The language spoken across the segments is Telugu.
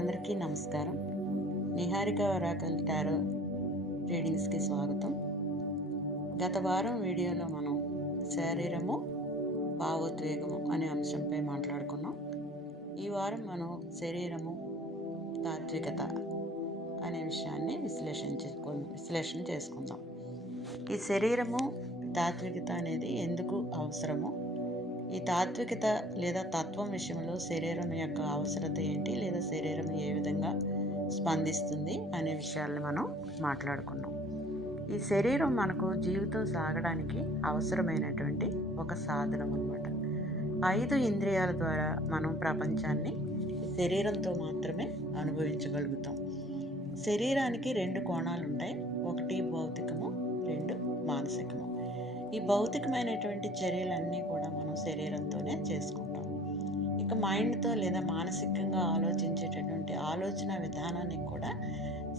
అందరికీ నమస్కారం. నిహారిక ఒరాకల్ టారో రీడింగ్స్కి స్వాగతం. గత వారం వీడియోలో మనం శరీరము, భావోద్వేగము అనే అంశంపై మాట్లాడుకున్నాం. ఈ వారం మనం శరీరము, తాత్వికత అనే విషయాన్ని విశ్లేషణ చేసుకుందాం. ఈ శరీరము, తాత్వికత అనేది ఎందుకు అవసరమో, ఈ తాత్వికత లేదా తత్వం విషయంలో శరీరం యొక్క అవసరత ఏంటి, లేదా శరీరం ఏ విధంగా స్పందిస్తుంది అనే విషయాలను మనం మాట్లాడుకున్నాం. ఈ శరీరం మనకు జీవితం సాగడానికి అవసరమైనటువంటి ఒక సాధనం అన్నమాట. 5 ఇంద్రియాల ద్వారా మనం ప్రపంచాన్ని శరీరంతో మాత్రమే అనుభవించగలుగుతాం. శరీరానికి 2 కోణాలు ఉంటాయి. ఒకటి భౌతికము, 2 మానసికము. ఈ భౌతికమైనటువంటి చర్యలన్నీ కూడా మనం శరీరంతోనే చేసుకుంటాం. ఇక మైండ్తో లేదా మానసికంగా ఆలోచించేటటువంటి ఆలోచన విధానానికి కూడా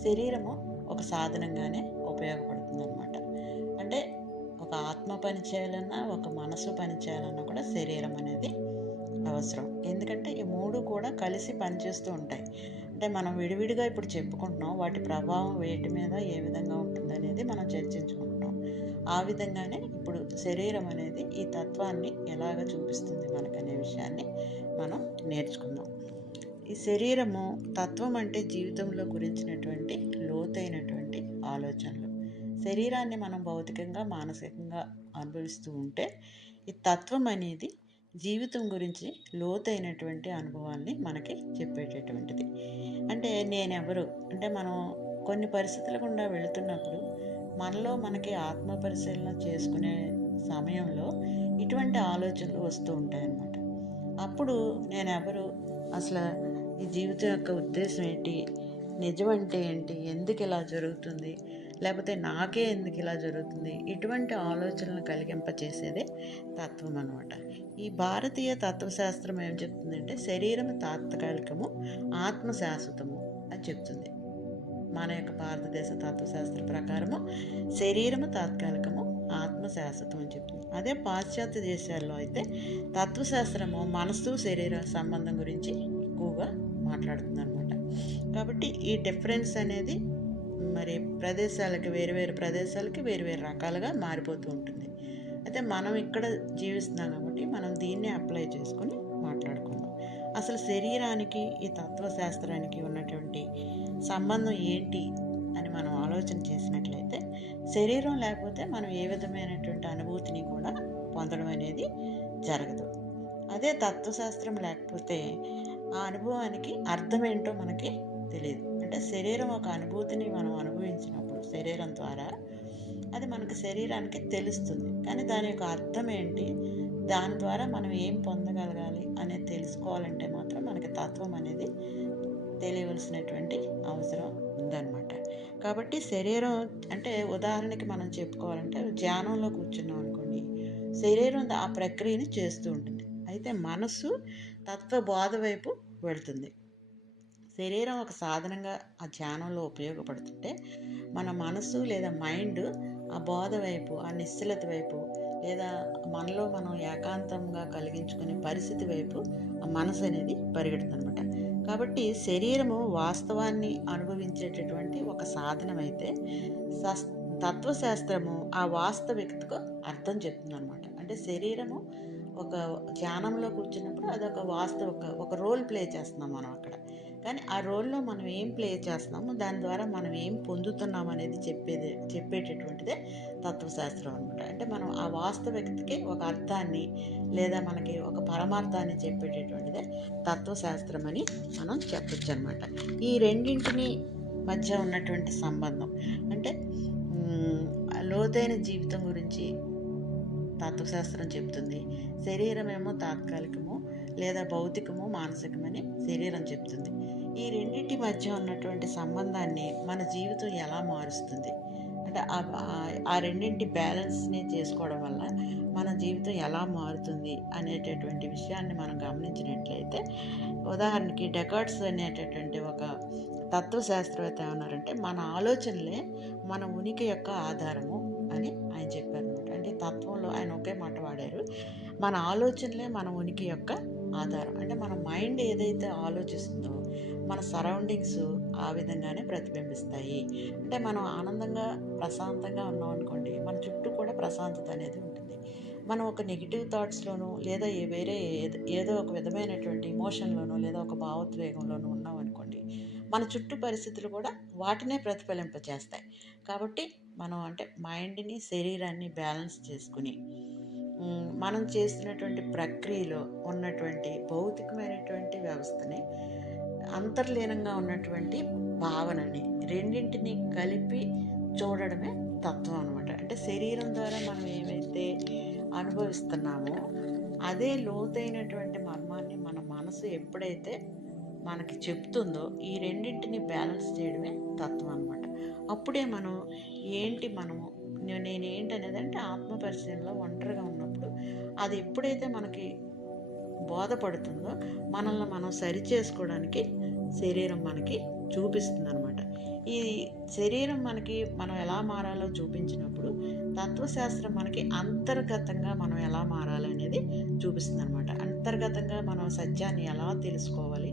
శరీరము ఒక సాధనంగానే ఉపయోగపడుతుంది అన్నమాట. అంటే ఒక ఆత్మ పని చేయాలన్నా, ఒక మనసు పని చేయాలన్నా కూడా శరీరం అనేది అవసరం. ఎందుకంటే ఈ 3 కూడా కలిసి పనిచేస్తూ ఉంటాయి. అంటే మనం విడివిడిగా ఇప్పుడు చెప్పుకుంటున్నాం, వాటి ప్రభావం వేటి మీద ఏ విధంగా ఉంటుంది అనేది మనం చర్చించుకుంటున్నాం. ఆ విధంగానే ఇప్పుడు శరీరం అనేది ఈ తత్వాన్ని ఎలాగ చూపిస్తుంది మనకనే విషయాన్ని మనం నేర్చుకుందాం. ఈ శరీరము తత్వం అంటే జీవితంలో గురించినటువంటి లోతైనటువంటి ఆలోచనలు. శరీరాన్ని మనం భౌతికంగా, మానసికంగా అనుభవిస్తూ ఉంటే ఈ తత్వం అనేది జీవితం గురించి లోతైనటువంటి అనుభవాన్ని మనకి చెప్పేటటువంటిది. అంటే నేనెవరు, అంటే మనం కొన్ని పరిస్థితుల గుండా వెళుతున్నప్పుడు మనలో మనకి ఆత్మ పరిశీలన చేసుకునే సమయంలో ఇటువంటి ఆలోచనలు వస్తూ ఉంటాయన్నమాట. అప్పుడు నేనెవరు, అసలు ఈ జీవితం యొక్క ఉద్దేశం ఏంటి, నిజం అంటే ఏంటి, ఎందుకు ఇలా జరుగుతుంది, లేకపోతే నాకే ఎందుకు ఇలా జరుగుతుంది, ఇటువంటి ఆలోచనలు కలిగింపచేసేదే తత్వం అన్నమాట. ఈ భారతీయ తత్వశాస్త్రం ఏం చెప్తుందంటే శరీరం తాత్కాలికము, ఆత్మ శాశ్వతము అని చెప్తుంది. మన యొక్క భారతదేశ తత్వశాస్త్ర ప్రకారము శరీరము తాత్కాలికము, ఆత్మ శాశ్వతం అని చెప్తుంది. అదే పాశ్చాత్య దేశాల్లో అయితే తత్వశాస్త్రము మనసు, శరీర సంబంధం గురించి ఎక్కువగా మాట్లాడుతుంది అనమాట. కాబట్టి ఈ డిఫరెన్స్ అనేది మరి వేరు ప్రదేశాలకి వేరు రకాలుగా మారిపోతూ ఉంటుంది. అయితే మనం ఇక్కడ జీవిస్తున్నాం కాబట్టి మనం దీన్ని అప్లై చేసుకొని మాట్లాడుకుందాం. అసలు శరీరానికి ఈ తత్వశాస్త్రానికి ఉన్నటువంటి సంబంధం ఏంటి అని మనం ఆలోచన చేసినట్లయితే, శరీరం లేకపోతే మనం ఏ విధమైనటువంటి అనుభూతిని కూడా పొందడం అనేది జరగదు. అదే తత్వశాస్త్రం లేకపోతే ఆ అనుభవానికి అర్థం ఏంటో మనకి తెలియదు. అంటే శరీరం ఒక అనుభూతిని మనం అనుభవించినప్పుడు శరీరం ద్వారా అది మనకు శరీరానికి తెలుస్తుంది, కానీ దాని యొక్క అర్థం ఏంటి, దాని ద్వారా మనం ఏం పొందగలగాలి అనేది తెలుసుకోవాలంటే మాత్రం మనకి తత్వం అనేది తెలియవలసినటువంటి అవసరం ఉందన్నమాట. కాబట్టి శరీరం అంటే ఉదాహరణకి మనం చెప్పుకోవాలంటే ధ్యానంలో కూర్చున్నాం అనుకోండి, శరీరం ఆ ప్రక్రియని చేస్తూ ఉంటుంది. అయితే మనస్సు తత్వబోధ వైపు వెళుతుంది. శరీరం ఒక సాధనంగా ఆ ధ్యానంలో ఉపయోగపడుతుంటే మన మనసు లేదా మైండ్ ఆ బోధ వైపు, ఆ నిశ్చలత వైపు, లేదా మనలో మనం ఏకాంతంగా కలిగించుకునే పరిస్థితి వైపు ఆ మనసు అనేది పరిగెడుతుంది అనమాట. కాబట్టి శరీరము వాస్తవాన్ని అనుభవించేటటువంటి ఒక సాధనం అయితే తత్వశాస్త్రము ఆ వాస్తవికతకు అర్థం చెప్తుంది అనమాట. అంటే శరీరము ఒక ధ్యానంలో కూర్చున్నప్పుడు అదొక ఒక రోల్ ప్లే చేస్తున్నాం మనం అక్కడ. కానీ ఆ రోల్లో మనం ఏం ప్లే చేస్తున్నామో దాని ద్వారా మనం ఏం పొందుతున్నాం అనేది చెప్పేటటువంటిదే తత్వశాస్త్రం అనమాట. అంటే మనం ఆ వాస్తవికతకి ఒక అర్థాన్ని లేదా మనకి ఒక పరమార్థాన్ని చెప్పేటటువంటిదే తత్వశాస్త్రం అని మనం చెప్పచ్చు అనమాట. ఈ రెండింటిని మధ్య ఉన్నటువంటి సంబంధం అంటే లోతైన జీవితం గురించి తత్వశాస్త్రం చెప్తుంది. శరీరం ఏమో తాత్కాలికము లేదా భౌతికము, మానసికమని శరీరం చెప్తుంది. ఈ రెండింటి మధ్య ఉన్నటువంటి సంబంధాన్ని మన జీవితం ఎలా మారుస్తుంది, అంటే ఆ రెండింటి బ్యాలెన్స్ని చేసుకోవడం వల్ల మన జీవితం ఎలా మారుతుంది అనేటటువంటి విషయాన్ని మనం గమనించినట్లయితే, ఉదాహరణకి డెకార్డ్స్ అనేటటువంటి ఒక తత్వశాస్త్రవేత్త ఏమన్నారంటే మన ఆలోచనలే మన ఉనికి యొక్క ఆధారము అని ఆయన చెప్పారు. అంటే తత్వంలో ఆయన ఒకే మాట వాడారు, మన ఆలోచనలే మన ఉనికి యొక్క ఆధారం. అంటే మన మైండ్ ఏదైతే ఆలోచిస్తుందో మన సరౌండింగ్స్ ఆ విధంగానే ప్రతిబింబిస్తాయి. అంటే మనం ఆనందంగా ప్రశాంతంగా ఉన్నాం అనుకోండి, మన చుట్టూ కూడా ప్రశాంతత అనేది ఉంటుంది. మనం ఒక నెగిటివ్ థాట్స్‌లోనో లేదా వేరే ఏదో ఒక విధమైనటువంటి ఎమోషన్‌లోనో లేదా ఒక భావోద్వేగంలోనో ఉన్నామనుకోండి, మన చుట్టూ పరిస్థితులు కూడా వాటినే ప్రతిఫలింపచేస్తాయి. కాబట్టి మనం అంటే మైండ్‌ని, శరీరాన్ని బ్యాలెన్స్ చేసుకొని మనం చేస్తున్నటువంటి ప్రక్రియలో ఉన్నటువంటి భౌతికమైనటువంటి వ్యవస్థని, అంతర్లీనంగా ఉన్నటువంటి భావనని రెండింటిని కలిపి చూడడమే తత్వం అనమాట. అంటే శరీరం ద్వారా మనం ఏమైతే అనుభవిస్తున్నామో, అదే లోతైనటువంటి మర్మాన్ని మన మనసు ఎప్పుడైతే మనకి చెప్తుందో, ఈ రెండింటిని బ్యాలెన్స్ చేయడమే తత్వం అనమాట. అప్పుడే మనం మనము నేనేంటనేది అంటే ఆత్మ పరిశీలనలో ఒంటరిగా ఉన్నప్పుడు అది ఎప్పుడైతే మనకి బోధపడుతుందో, మనల్ని మనం సరిచేసుకోవడానికి శరీరం మనకి చూపిస్తుందనమాట. ఈ శరీరం మనకి మనం ఎలా మారాలో చూపించినప్పుడు, తత్వశాస్త్రం మనకి అంతర్గతంగా మనం ఎలా మారాలనేది చూపిస్తుందనమాట. అంతర్గతంగా మనం సత్యాన్ని ఎలా తెలుసుకోవాలి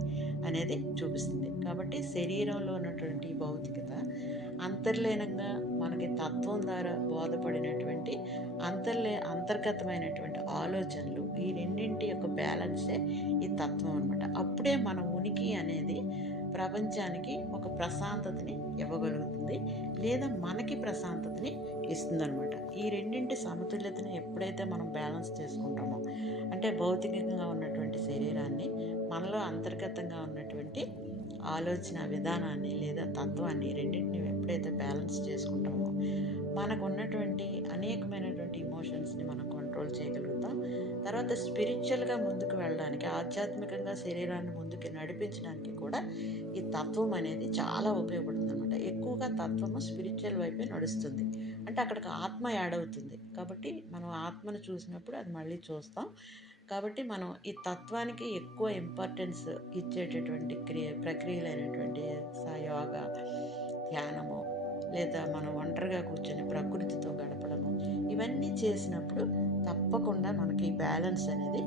అనేది చూపిస్తుంది. కాబట్టి శరీరంలో ఉన్నటువంటి భౌతికత అంతర్లీనంగా మనకి తత్వం ద్వారా బోధపడినటువంటి అంతర్గతమైనటువంటి ఆలోచనలు, ఈ రెండింటి యొక్క బ్యాలెన్సే ఈ తత్వం అనమాట. అప్పుడే మన ఉనికి అనేది ప్రపంచానికి ఒక ప్రశాంతతని ఇవ్వగలుగుతుంది, లేదా మనకి ప్రశాంతతని ఇస్తుందనమాట. ఈ రెండింటి సమతుల్యతని ఎప్పుడైతే మనం బ్యాలెన్స్ చేసుకుంటామో, అంటే భౌతికంగా ఉన్నటువంటి శరీరాన్ని, మనలో అంతర్గతంగా ఉన్నటువంటి ఆలోచన విధానాన్ని లేదా తత్వాన్ని రెండింటిని ఎప్పుడైతే బ్యాలెన్స్ చేసుకుంటామో, మనకు ఉన్నటువంటి అనేకమైనటువంటి ఇమోషన్స్ని మనం కంట్రోల్ చేయగలుగుతాం. తర్వాత స్పిరిచువల్గా ముందుకు వెళ్ళడానికి, ఆధ్యాత్మికంగా శరీరాన్ని ముందుకు నడిపించడానికి కూడా ఈ తత్వం అనేది చాలా ఉపయోగపడుతుంది అనమాట. ఎక్కువగా తత్వము స్పిరిచువల్ వైపే నడుస్తుంది. అంటే అక్కడికి ఆత్మ యాడ్ అవుతుంది. కాబట్టి మనం ఆత్మను చూసినప్పుడు అది మళ్ళీ చూస్తాం. కాబట్టి మనం ఈ తత్వానికి ఎక్కువ ఇంపార్టెన్స్ ఇచ్చేటటువంటి ప్రక్రియలైనటువంటి యోగా, ధ్యానము, లేదా మనం ఒంటరిగా కూర్చొని ప్రకృతితో గడపడము, ఇవన్నీ చేసినప్పుడు తప్పకుండా మనకి బ్యాలెన్స్ అనేది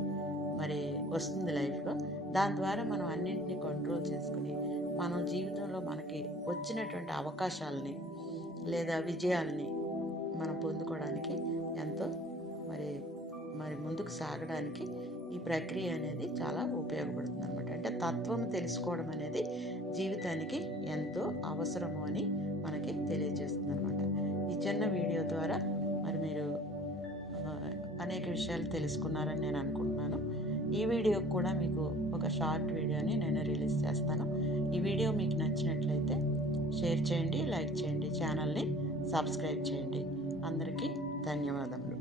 మరి వస్తుంది లైఫ్లో. దాని ద్వారా మనం అన్నింటినీ కంట్రోల్ చేసుకుని మనం జీవితంలో మనకి వచ్చినటువంటి అవకాశాలని లేదా విజయాలని మనం పొందుకోవడానికి ఎంతో మరి మరి ముందుకు సాగడానికి ఈ ప్రక్రియ అనేది చాలా ఉపయోగపడుతుంది అనమాట. అంటే తత్వం తెలుసుకోవడం అనేది జీవితానికి ఎంతో అవసరము అని మనకి తెలియజేస్తుంది అనమాట. ఈ చిన్న వీడియో ద్వారా మరి మీరు అనేక విషయాలు తెలుసుకున్నారని నేను అనుకుంటున్నాను. ఈ వీడియో కూడా మీకు ఒక షార్ట్ వీడియోని నేను రిలీజ్ చేస్తాను. ఈ వీడియో మీకు నచ్చినట్లయితే షేర్ చేయండి, లైక్ చేయండి, ఛానల్ని సబ్స్క్రైబ్ చేయండి. అందరికీ ధన్యవాదములు.